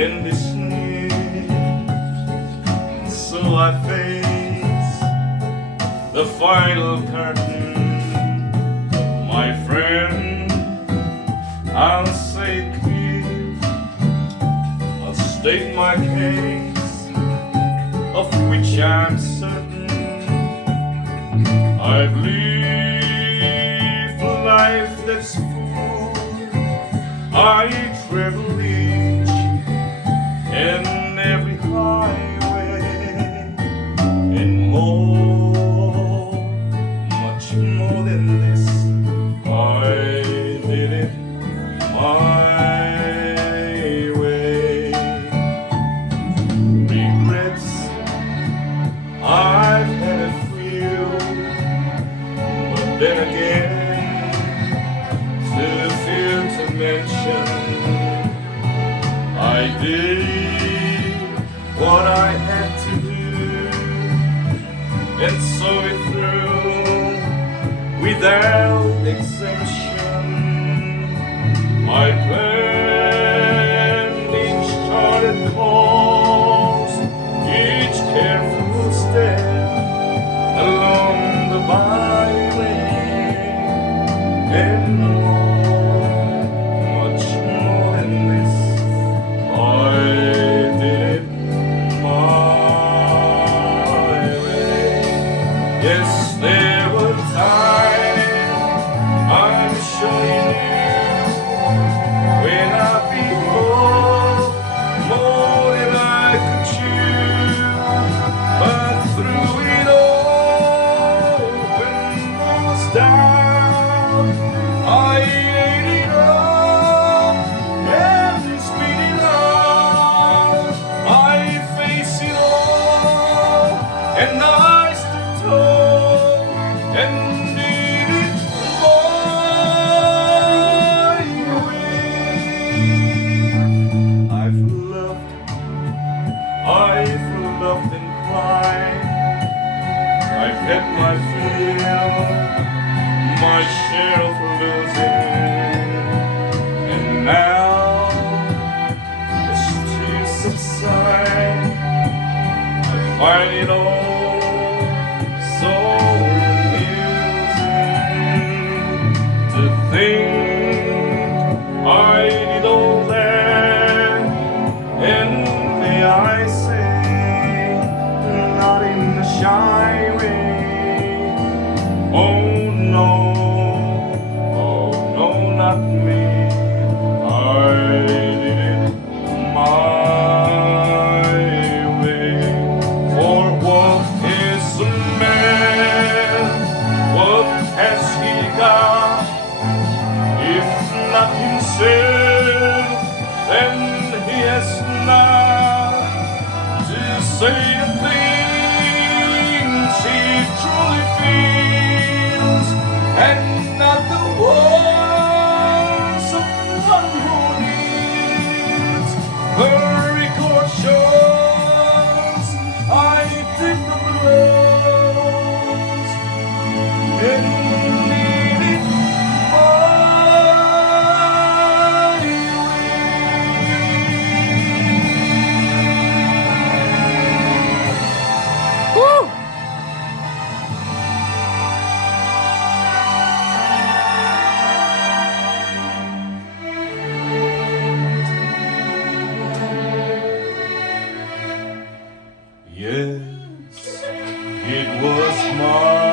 in this need. So I face the final curtain, my friend. I'll say keep, I'll state my case, of which I'm certain. I've lived a life that's full. I travel each and every highway, and more, much more than this. I did it my way. Regrets, I've had a few, but then again, too few to mention. I did what I had to do, and saw it through without exemption. I planned each charted course, each careful step along the byway, and more, much more than this. I did it my way. Yes, there were times, I'm sure you knew, when I beat more than I could chew. But through it all, when I was down, I ate it up and spit it out. I faced it all, and I stood tall and did it my way. I've loved and cried. I've had my fill, my share of losing, and now as tears subside, I find it all so amusing to think I did all that, and may I say, not in the shy way. Oh no, not me. I did it my way. For what is a man? What has he got? If not himself, then he has not to say the things he truly feels, and not the words of one who needs. The record shows I took the blows and did it my way. Woo! Yes, it was my